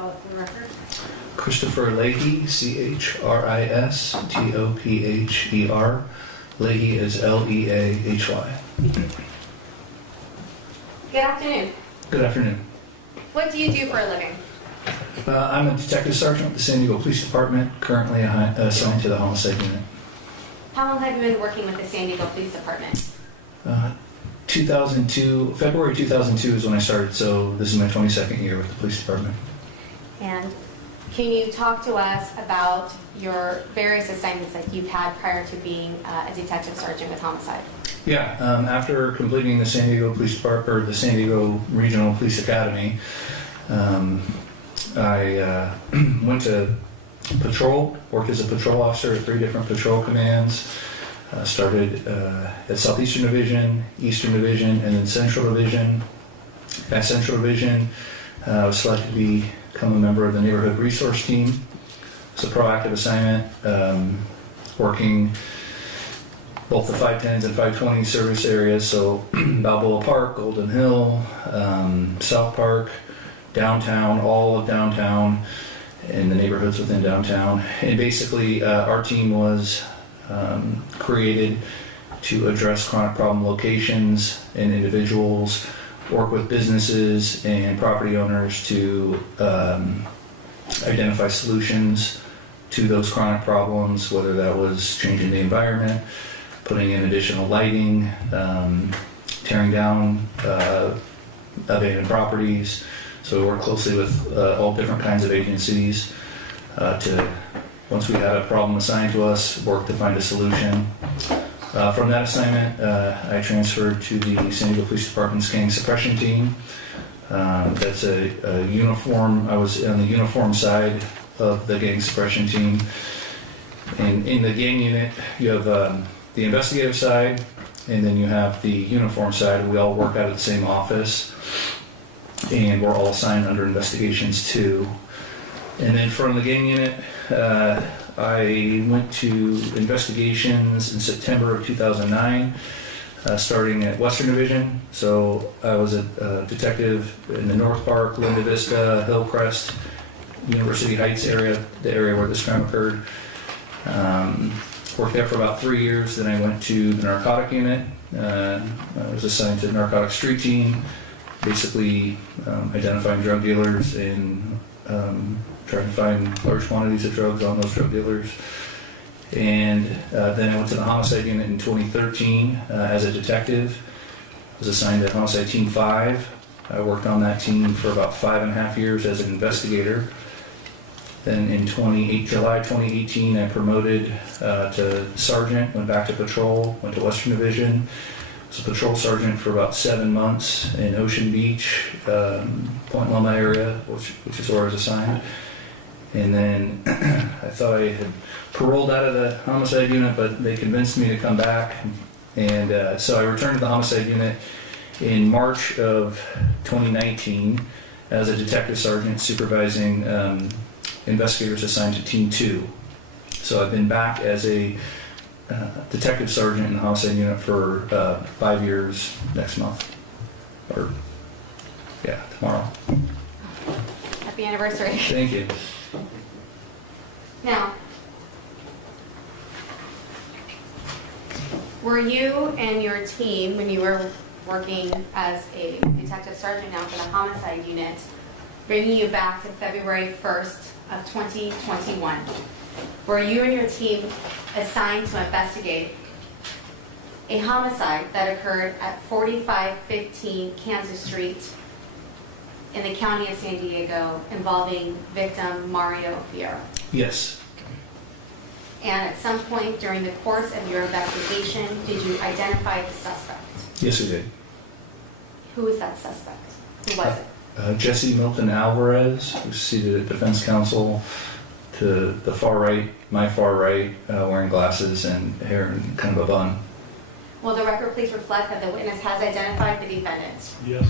spell it for the record. Christopher Leahy, Christopher. Leahy is Leahy. Good afternoon. Good afternoon. What do you do for a living? I'm a detective sergeant with the San Diego Police Department, currently assigned to the homicide unit. How long have you been working with the San Diego Police Department? 2002, February 2002 is when I started, so this is my 22nd year with the police department. And can you talk to us about your various assignments that you've had prior to being a detective sergeant with homicide? Yeah, after completing the San Diego Police Department, or the San Diego Regional Police Academy, I went to patrol, worked as a patrol officer at 3 different patrol commands. Started at Southeastern Division, Eastern Division, and then Central Division. At Central Division, I was selected to become a member of the Neighborhood Resource Team. It's a proactive assignment, working both the 510s and 520 service areas, so Balboa Park, Golden Hill, South Park, downtown, all of downtown, and the neighborhoods within downtown. And basically, our team was created to address chronic problem locations and individuals, work with businesses and property owners to identify solutions to those chronic problems, whether that was changing the environment, putting in additional lighting, tearing down abandoned properties. So we work closely with all different kinds of agencies to, once we had a problem assigned to us, work to find a solution. From that assignment, I transferred to the San Diego Police Department's gang suppression team. That's a uniform, I was on the uniform side of the gang suppression team. And in the gang unit, you have the investigative side, and then you have the uniform side. We all work out of the same office, and we're all assigned under investigations too. And then from the gang unit, I went to investigations in September of 2009, starting at Western Division. So I was a detective in the North Park, Linda Vista, Hillcrest, University Heights area, the area where this crime occurred. Worked there for about 3 years. Then I went to the narcotic unit. I was assigned to the narcotic street team, basically identifying drug dealers and trying to find large quantities of drugs on those drug dealers. And then I went to the homicide unit in 2013 as a detective. I was assigned to homicide team 5. I worked on that team for about 5.5 years as an investigator. Then in July 2018, I promoted to sergeant, went back to patrol, went to Western Division. Was a patrol sergeant for about 7 months in Ocean Beach, Point Loma area, which is where I was assigned. And then I thought I had paroled out of the homicide unit, but they convinced me to come back. And so I returned to the homicide unit in March of 2019 as a detective sergeant supervising investigators assigned to Team 2. So I've been back as a detective sergeant in the homicide unit for 5 years next month. Or, yeah, tomorrow. Happy anniversary. Thank you. Now, were you and your team, when you were working as a detective sergeant now for the homicide unit, bringing you back to February 1st of 2021, were you and your team assigned to investigate a homicide that occurred at 4515 Kansas Street in the county of San Diego involving victim Mario Fierro? Yes. And at some point during the course of your investigation, did you identify the suspect? Yes, we did. Who was that suspect? Who was it? Jesse Milton Alvarez, who's seated at defense counsel to the far right, my far right, wearing glasses and hair and kind of a bun. Will the record please reflect that the witness has identified the defendant? Yes.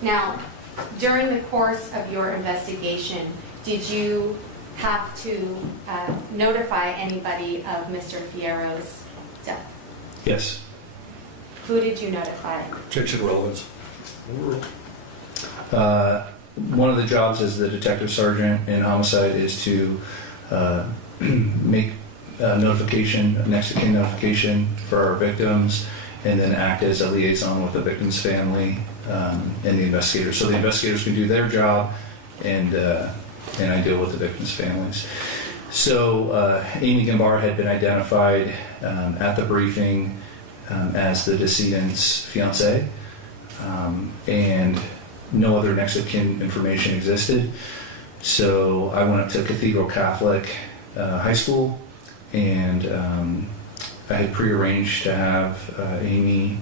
Now, during the course of your investigation, did you have to notify anybody of Mr. Fierro's death? Yes. Who did you notify? Objection relevance. Overruled. One of the jobs as the detective sergeant in homicide is to make notification, next of kin notification for our victims, and then act as a liaison with the victim's family and the investigators. So the investigators can do their job, and I deal with the victims' families. So Amy Gambara had been identified at the briefing as the decedent's fiance, and no other next of kin information existed. So I went up to Cathedral Catholic High School, and I had prearranged to have Amy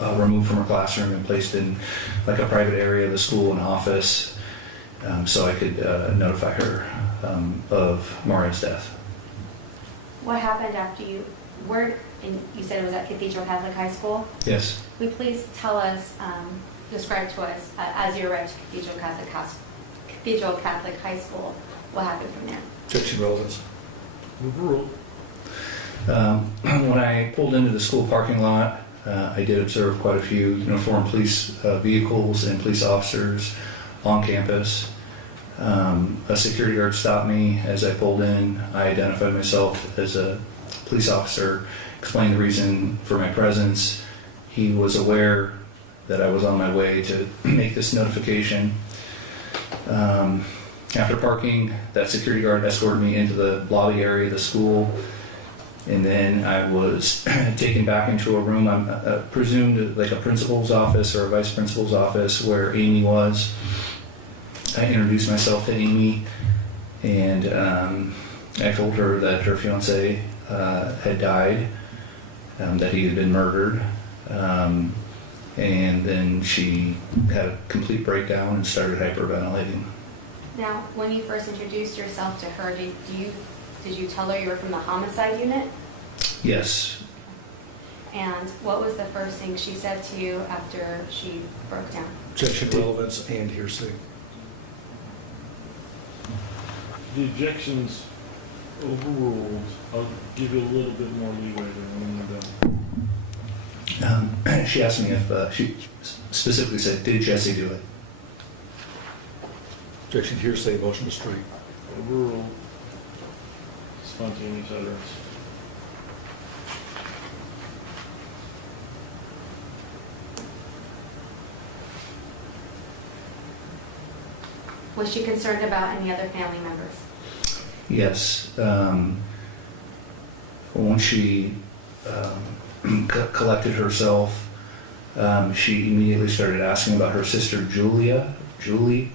removed from her classroom and placed in like a private area of the school, an office, so I could notify her of Maria's death. What happened after you were, and you said it was at Cathedral Catholic High School? Yes. Will you please tell us, describe to us, as you arrived to Cathedral Catholic High School, what happened from there? Objection relevance. Overruled. When I pulled into the school parking lot, I did observe quite a few uniformed police vehicles and police officers on campus. A security guard stopped me as I pulled in. I identified myself as a police officer, explained the reason for my presence. He was aware that I was on my way to make this notification. After parking, that security guard escorted me into the lobby area of the school, and then I was taken back into a room, I'm presumed like a principal's office or a vice principal's office, where Amy was. I introduced myself to Amy, and I told her that her fiance had died, that he had been murdered, and then she had a complete breakdown and started hyperventilating. Now, when you first introduced yourself to her, did you tell her you were from the homicide unit? Yes. And what was the first thing she said to you after she broke down? Objection relevance and hearsay. The objection's overruled. I'll give you a little bit more leeway there when you're done. She asked me if, she specifically said, did Jesse do it? Objection hearsay, motion to strike. Overruled. Spontaneous utterance. Was she concerned about any other family members? Yes. Once she collected herself, she immediately started asking about her sister Julie.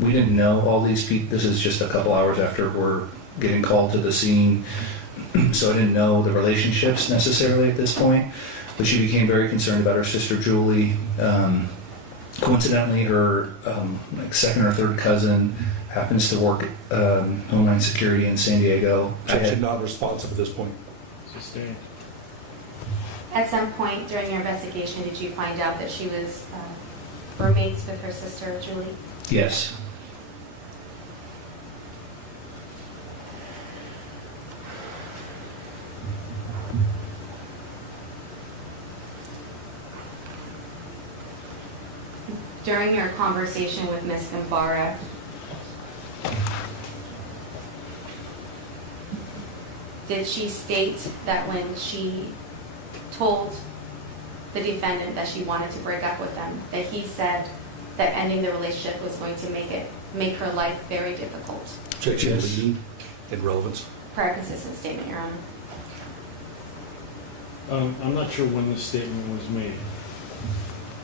We didn't know all these people. This is just a couple hours after we're getting called to the scene, so I didn't know the relationships necessarily at this point. But she became very concerned about her sister Julie. Coincidentally, her like second or third cousin happens to work Homeland Security in San Diego. Objection not responsive at this point. Sustained. At some point during your investigation, did you find out that she was roommates with her sister Julie? Yes. During your conversation with Ms. Gambara, did she state that when she told the defendant that she wanted to break up with them, that he said that ending the relationship was going to make her life very difficult? Objection Yes. leading and relevance. Prior consistent statement, Your Honor. I'm not sure when this statement was made.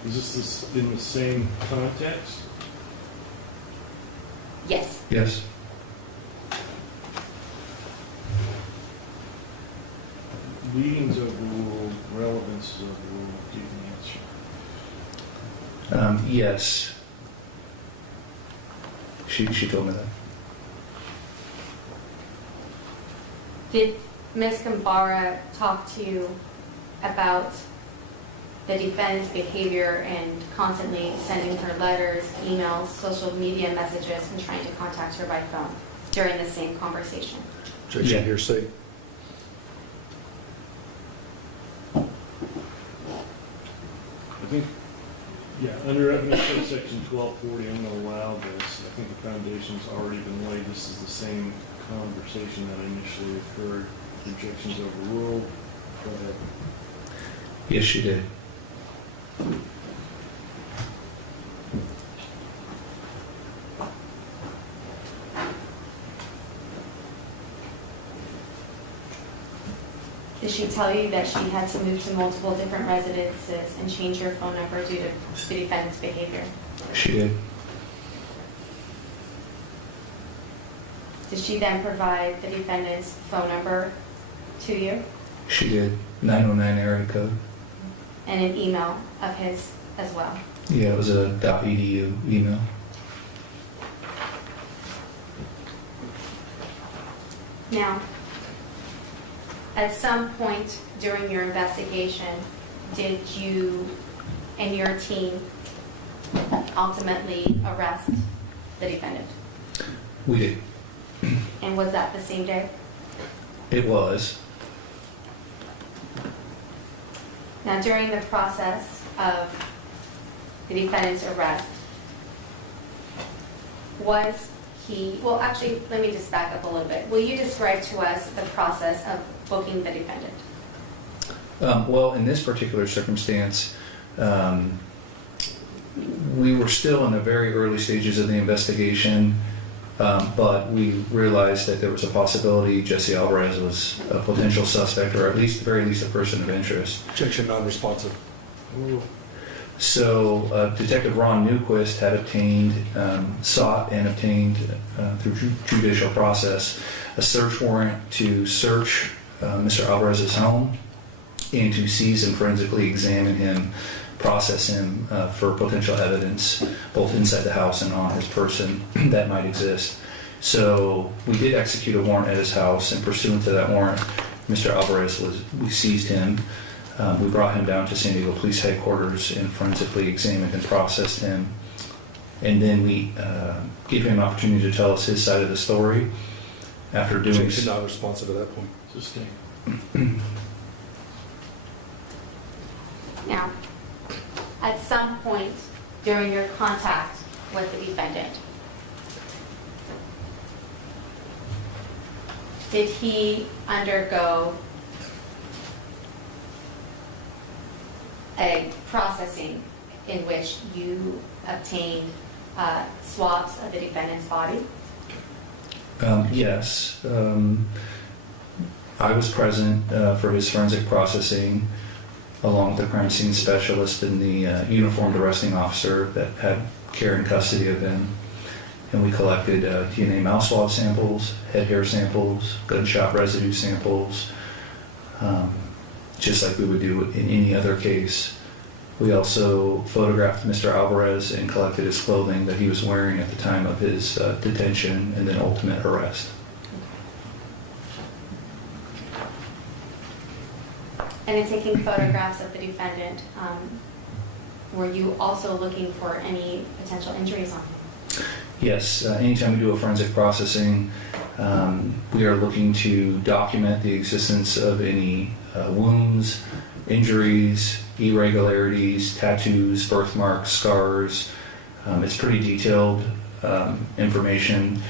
Is this in the same context? Yes. Yes. Leadings overruled, relevance is overruled. Do you can answer? Yes. She told me that. Did Ms. Gambara talk to you about the defendant's behavior and constantly sending her letters, emails, social media messages, and trying to contact her by phone during the same conversation? Objection Yeah. hearsay. think, yeah, under evidence code section 1240, I'm going to allow this. I think the foundation's already been laid. This is the same conversation that initially occurred. Objections overruled. Go ahead. Yes, you did. Did she tell you that she had to move to multiple different residences and change her phone number due to the defendant's behavior? She did. Did she then provide the defendant's phone number to you She did. 909 area code. and an email of his as well? Yeah, it was a .edu email. Now, at some point during your investigation, did you and your team ultimately arrest the defendant? We did. And was that the same day? It was. Now, during the process of the defendant's arrest, was he, well, actually, let me just back up a little bit. Will you describe to us the process of booking the defendant? Well, in this particular circumstance, we were still in the very early stages of the investigation, but we realized that there was a possibility Jesse Alvarez was a potential suspect, or at least, very least, a person of interest. Objection non-responsive. Ooh. So Detective Ron Newquist had sought and obtained through judicial process a search warrant to search Mr. Alvarez's home and to seize and forensically examine him, process him for potential evidence, both inside the house and on his person that might exist. So we did execute a warrant at his house, and pursuant to that warrant, Mr. Alvarez we seized him. We brought him down to San Diego Police Headquarters and forensically examined and processed him. And then we gave him an opportunity to tell us his side of the story. After doing Objection non-responsive at that point. Sustained. Now, at some point during your contact with the defendant, did he undergo a processing in which you obtained swabs of the defendant's body? Yes. I was present for his forensic processing, along with the crime scene specialist and the uniformed arresting officer that had care and custody of him. And we collected DNA mouse swab samples, head hair samples, gunshot residue samples, just like we would do in any other case. We also photographed Mr. Alvarez and collected his clothing that he was wearing at the time of his detention and then ultimate arrest. And in taking photographs of the defendant, were you also looking for any potential injuries on him? Yes, anytime we do a forensic processing, we are looking to document the existence of any wounds, injuries, irregularities, tattoos, birthmarks, scars. It's pretty detailed information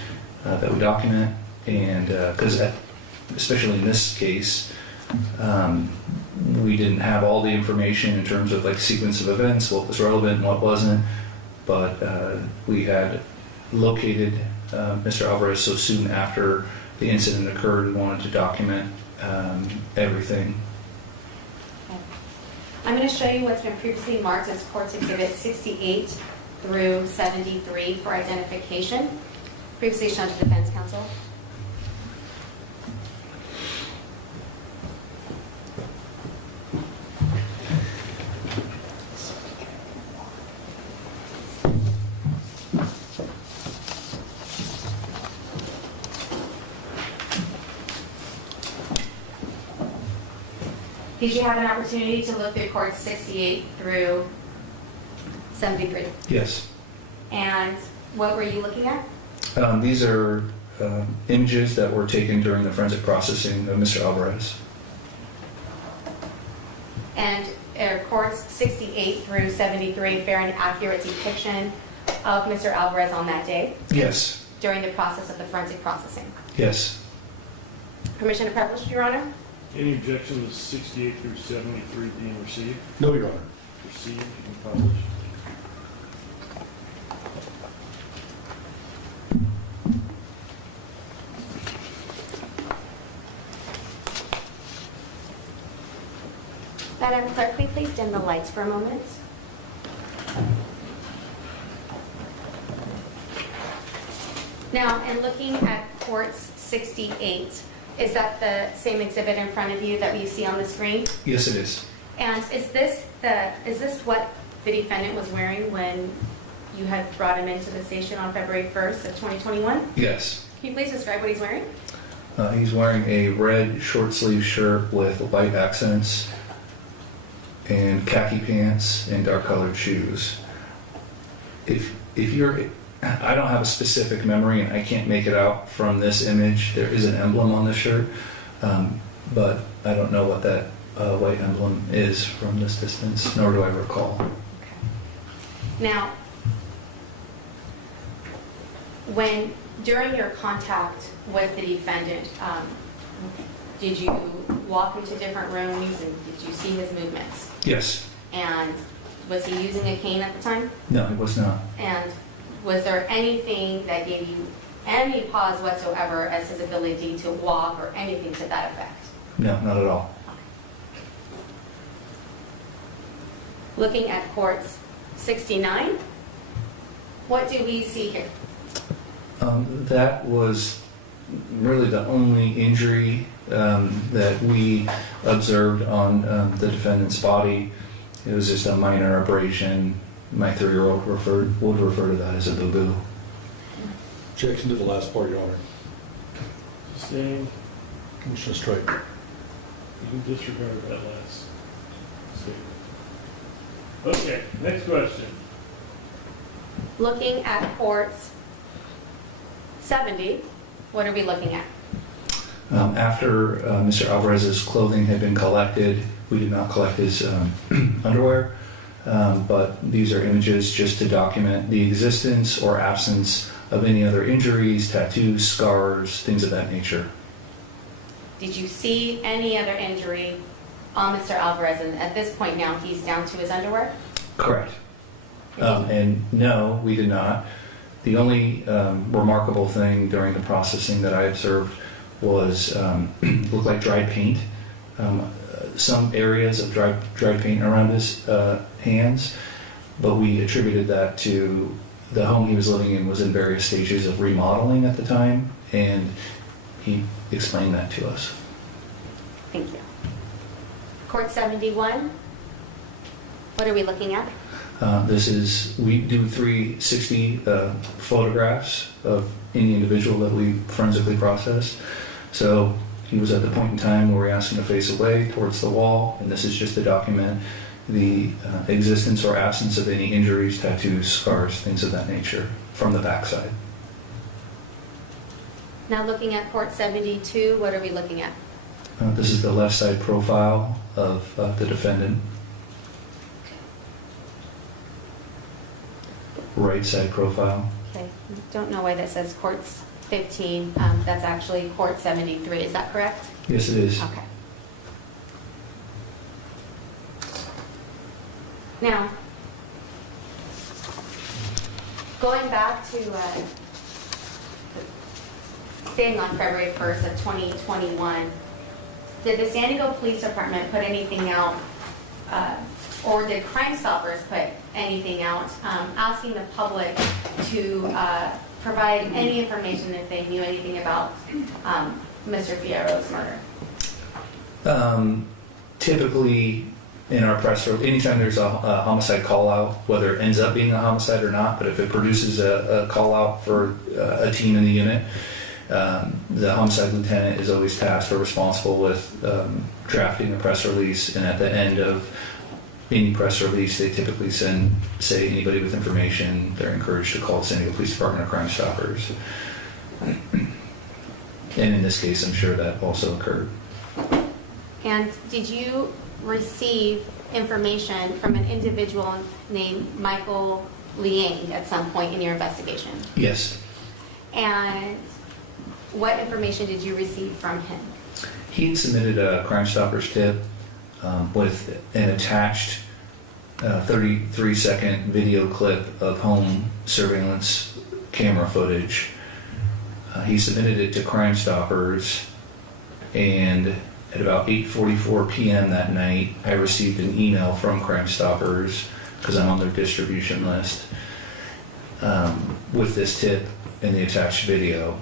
that we document, and because especially in this case, we didn't have all the information in terms of like sequence of events, what was relevant and what wasn't, but we had located Mr. Alvarez so soon after the incident occurred. We wanted to document everything. Okay. I'm going to show you what's been previously marked as Courts Exhibit 68 through 73 for identification, previously shown to Defense Counsel. Did you have an opportunity to look through Courts 68 through 73? Yes. And what were you looking at? These are images that were taken during the forensic processing of Mr. Alvarez. And courts 68 through 73 bear an accurate depiction of Mr. Alvarez on that day Yes. during the process of the forensic processing. Yes. Permission to publish, Your Honor? Any objection to 68 through 73 being received? No, Your Honor. Received and published. Madam Clerk, will you please dim the lights for a moment? Now, in looking at courts 68, is that the same exhibit in front of you that you see on the screen? Yes, it is. And is this what the defendant was wearing when you had brought him into the station on February 1st of 2021? Yes. Can you please describe what he's wearing? He's wearing a red short sleeve shirt with light accents and khaki pants and dark colored shoes. If you're, I don't have a specific memory and I can't make it out from this image. There is an emblem on the shirt, but I don't know what that white emblem is from this distance, nor do I recall. Okay. Now, during your contact with the defendant, did you walk into different rooms and did you see his movements? Yes. And was he using a cane at the time? No, it was not. And was there anything that gave you any pause whatsoever as his ability to walk or anything to that effect? No, not at all. Looking at courts 69, what do we see here? That was really the only injury that we observed on the defendant's body. It was just a minor abrasion. My 3-year-old would refer to that as a boo-boo. Objection to the last part, Your Honor. Sustained. Motion to strike. You can disregard that last statement. Okay, next question. Looking at courts 70, what are we looking at? After Mr. Alvarez's clothing had been collected, we did not collect his underwear, but these are images just to document the existence or absence of any other injuries, tattoos, scars, things of that nature. Did you see any other injury on Mr. Alvarez? And at this point now, he's down to his underwear? Correct. And no, we did not. The only remarkable thing during the processing that I observed was looked like dried paint. Some areas of dried paint around his hands, but we attributed that to the home he was living in was in various stages of remodeling at the time, and he explained that to us. Thank you. Court 71, what are we looking at? We do 360 photographs of any individual that we forensically process. So he was at the point in time where we asked him to face away towards the wall, and this is just to document the existence or absence of any injuries, tattoos, scars, things of that nature from the backside. Now looking at court 72, what are we looking at? This is the left side profile of the defendant. Right side profile. Okay, don't know why that says courts 15. That's actually court 73. Is that correct? Yes, it is. Okay. Now, going back to staying on February 1st of 2021, did the San Diego Police Department put anything out, or did Crime Stoppers put anything out asking the public to provide any information if they knew anything about Mr. Fierro's murder? Typically, in our press release, anytime there's a homicide call out, whether it ends up being a homicide or not, but if it produces a call out for a team in the unit, the homicide lieutenant is always tasked or responsible with drafting a press release, and at the end of any press release, they typically say anybody with information, they're encouraged to call the San Diego Police Department or Crime Stoppers. And in this case, I'm sure that also occurred. And did you receive information from an individual named Michael Liang at some point in your investigation? Yes. And what information did you receive from him? He had submitted a Crime Stoppers tip with an attached 33-second video clip of home surveillance camera footage. He submitted it to Crime Stoppers, and at about 8:44 p.m. that night, I received an email from Crime Stoppers, because I'm on their distribution list, with this tip and the attached video.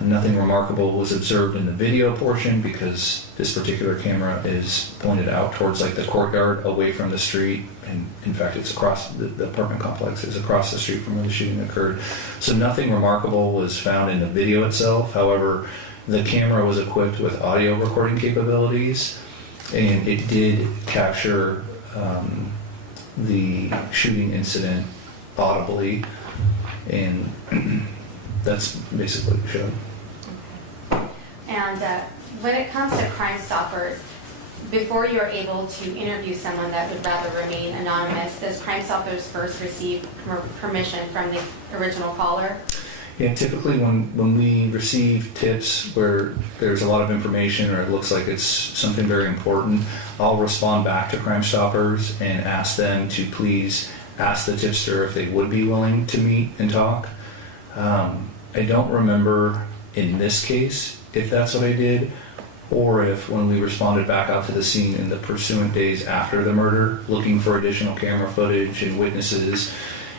Nothing remarkable was observed in the video portion because this particular camera is pointed out towards like the courtyard away from the street, and in fact it's across the apartment complex is across the street from where the shooting occurred. So nothing remarkable was found in the video itself. However, the camera was equipped with audio recording capabilities, and it did capture the shooting incident audibly, and that's basically what it showed. And when it comes to Crime Stoppers, before you're able to interview someone that would rather remain anonymous, does Crime Stoppers first receive permission from the original caller? Yeah, typically when we receive tips where there's a lot of information or it looks like it's something very important, I'll respond back to Crime Stoppers and ask them to please ask the tipster if they would be willing to meet and talk. I don't remember in this case if that's what I did, or if when we responded back out to the scene in the pursuant days after the murder, looking for additional camera footage and witnesses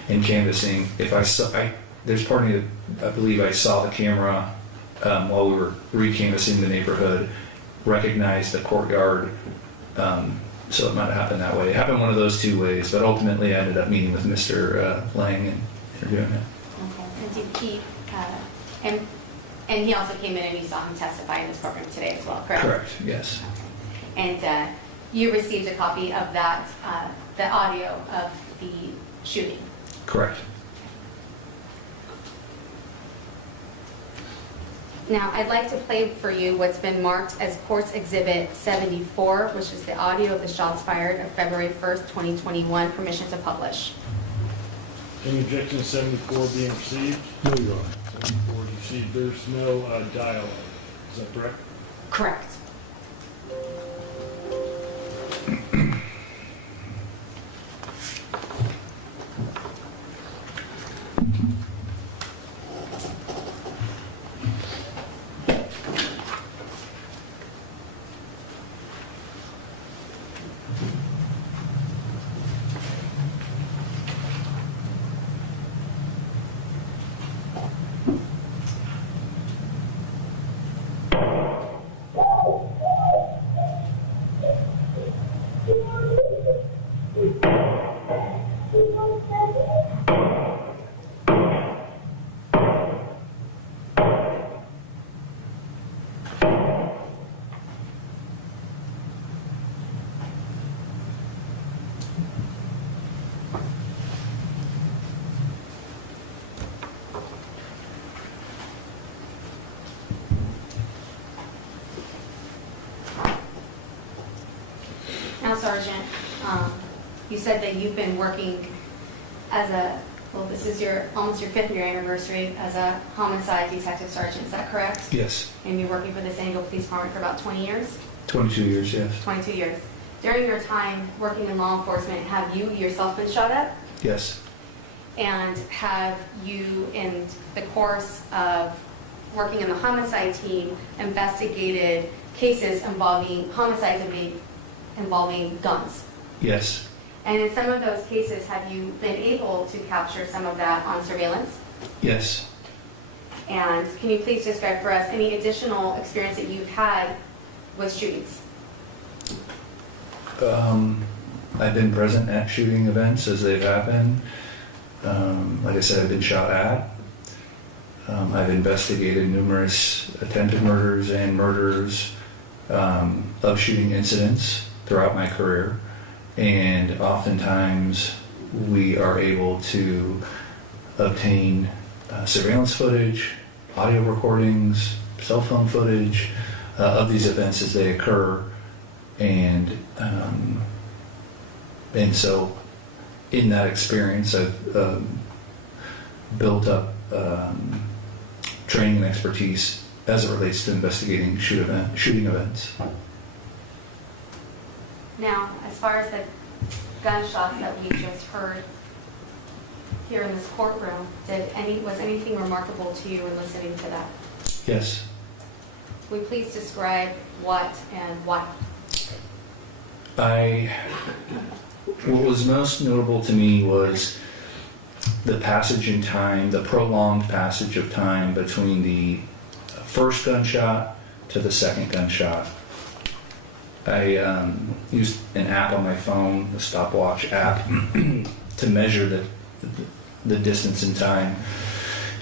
and canvassing, if I saw, there's part of me that I believe I saw the camera while we were re-canvassing the neighborhood, recognized the courtyard, so it might have happened that way. It happened one of those two ways, but ultimately I ended up meeting with Mr. Lang and interviewing him. Okay. And did he, and he also came in and you saw him testify in this program today as well, correct? Correct, yes. And you received a copy of that, the audio of the shooting? Correct. Now, I'd like to play for you what's been marked as Court's Exhibit 74, which is the audio of the shots fired of February 1st, 2021, permission to publish. Any objection to 74 being received? No, Your Honor. 74 received. There's no dialogue. Is that correct? Correct. Now, Sergeant, you said that you've been working as a, well, this is almost your 5th year anniversary as a homicide detective sergeant, is that correct? Yes. And you're working for the San Diego Police Department for about 20 years? 22 years, yes. 22 years. During your time working in law enforcement, have you yourself been shot at? Yes. And have you, in the course of working in the homicide team, investigated cases involving homicides involving guns? Yes. And in some of those cases, have you been able to capture some of that on surveillance? Yes. And can you please describe for us any additional experience that you've had with shootings? I've been present at shooting events as they've happened. Like I said, I've been shot at. I've investigated numerous attempted murders and murders of shooting incidents throughout my career. And oftentimes we are able to obtain surveillance footage, audio recordings, cell phone footage of these events as they occur. and so in that experience, I've built up training and expertise as it relates to investigating shooting events. Now, as far as the gunshots that we just heard here in this courtroom, was anything remarkable to you in listening to that? Yes. Will you please describe what and why? What was most notable to me was the passage in time, the prolonged passage of time between the first gunshot to the second gunshot. I used an app on my phone, the stopwatch app, to measure the distance in time.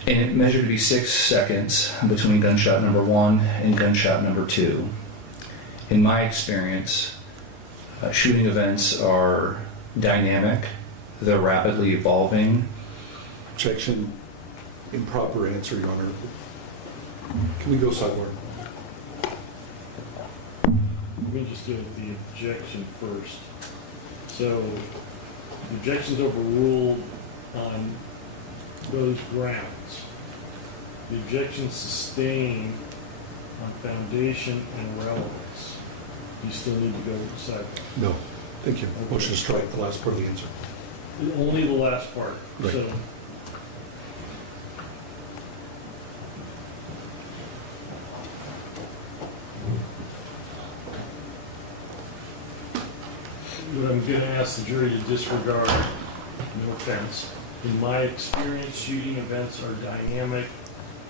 And it measured to be 6 seconds between gunshot number 1 and gunshot number 2. In my experience, shooting events are dynamic, they're rapidly evolving. Objection, improper answer, Your Honor. Can we go sidebar? Let me just do the objection first. So, the objection's overruled on those grounds. The objection's sustained on foundation and relevance. You still need to go sidebar. No. Thank you. Motion to strike the last part of the answer. Only the last part. Right. So, what I'm going to ask the jury to disregard, no offense. In my experience, shooting events are dynamic,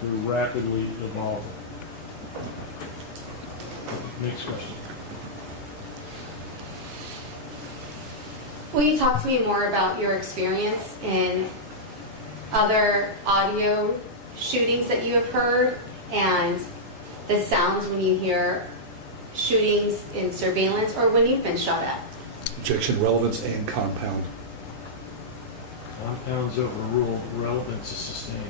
they're rapidly evolving. Next question. Will you talk to me more about your experience in other audio shootings that you have heard and the sounds when you hear shootings in surveillance or when you've been shot at? Objection, relevance and compound. Compounds overruled, relevance is sustained.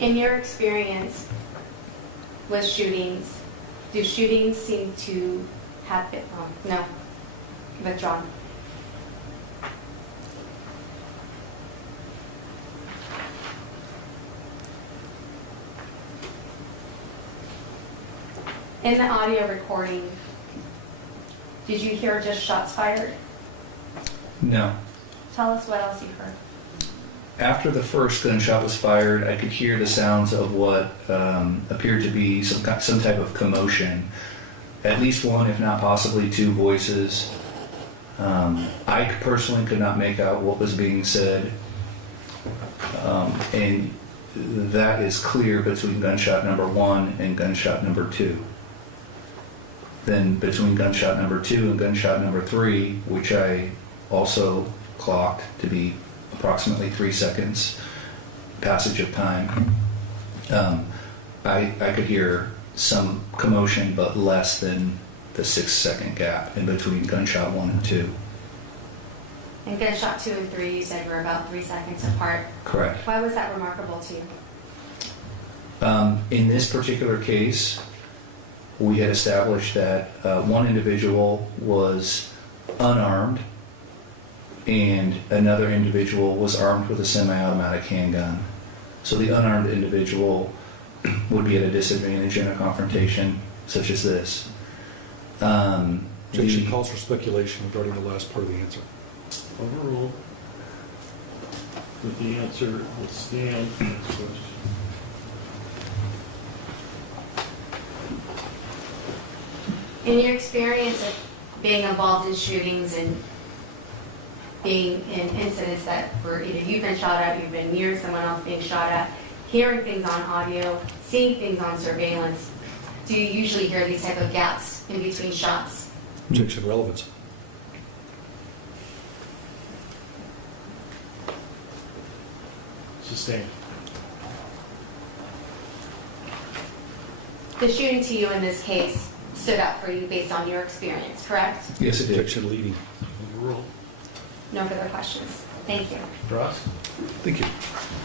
In your experience with shootings, do shootings seem to have been, no, withdrawn? In the audio recording, did you hear just shots fired? No. Tell us what else you heard. After the first gunshot was fired, I could hear the sounds of what appeared to be some type of commotion. At least one, if not possibly two voices. I personally could not make out what was being said. And that is clear between gunshot number 1 and gunshot number 2. Then between gunshot number 2 and gunshot number 3, which I also clocked to be approximately 3 seconds passage of time, I could hear some commotion, but less than the 6-second gap in between gunshot 1 and 2. And gunshot 2 and 3, you said were about 3 seconds apart. Correct. Why was that remarkable to you? In this particular case, we had established that one individual was unarmed and another individual was armed with a semi-automatic handgun. So the unarmed individual would be at a disadvantage in a confrontation such as this. Objection calls for speculation regarding the last part of the answer. Overruled. But the answer will stand. Next question. In your experience of being involved in shootings and being in incidents that were either you've been shot at, you've been near someone else being shot at, hearing things on audio, seeing things on surveillance, do you usually hear these type of gaps in between shots? Objection, relevance. Sustained. The shooting to you in this case, stood out for you based on your experience, correct? Yes, it did. Objection leading. Overruled. No further questions. Thank you. Ross? Thank you.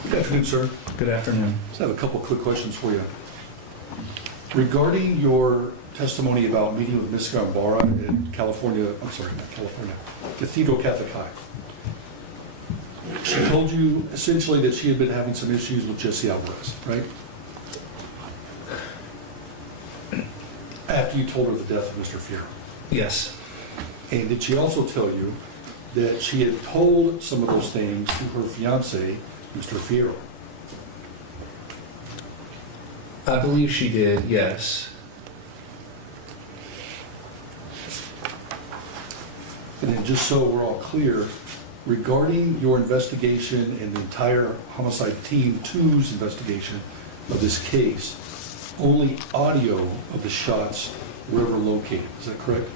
Good afternoon, sir. Good afternoon. Just have a couple quick questions for you. Regarding your testimony about meeting with Ms. Gambara in California, I'm sorry, not California, Cathedral Catholic High. She told you essentially that she had been having some issues with Jesse Alvarez, right? After you told her the death of Mr. Fierro. Yes. And did she also tell you that she had told some of those things to her fiance, Mr. Fierro? I believe she did, yes. And then just so we're all clear, regarding your investigation and the entire homicide team two's investigation of this case, only audio of the shots were ever located, is that correct?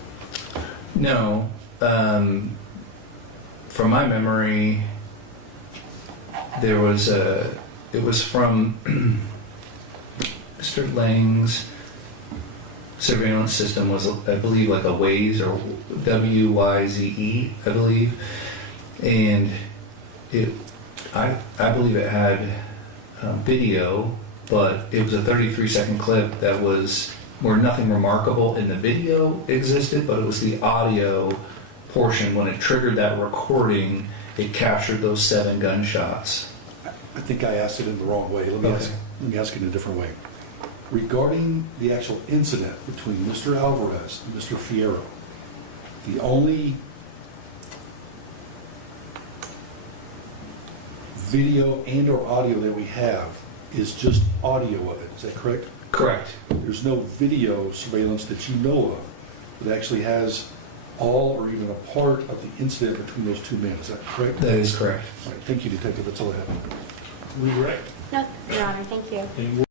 No. From my memory, it was from Mr. Lang's surveillance system was, I believe, like a Waze or WYZE, I believe. And I believe it had video, but it was a 33-second clip that was where nothing remarkable in the video existed, but it was the audio portion. When it triggered that recording, it captured those 7 gunshots. I think I asked it in the wrong way. Let me ask it in a different way. Regarding the actual incident between Mr. Alvarez and Mr. Fierro, the only video and or audio that we have is just audio of it. Is that correct? Correct. There's no video surveillance that you know of that actually has all or even a part of the incident between those 2 men. Is that correct? That is correct. All right, thank you, Detective. That's all I have. Redirect. No, Your Honor, thank you. Any more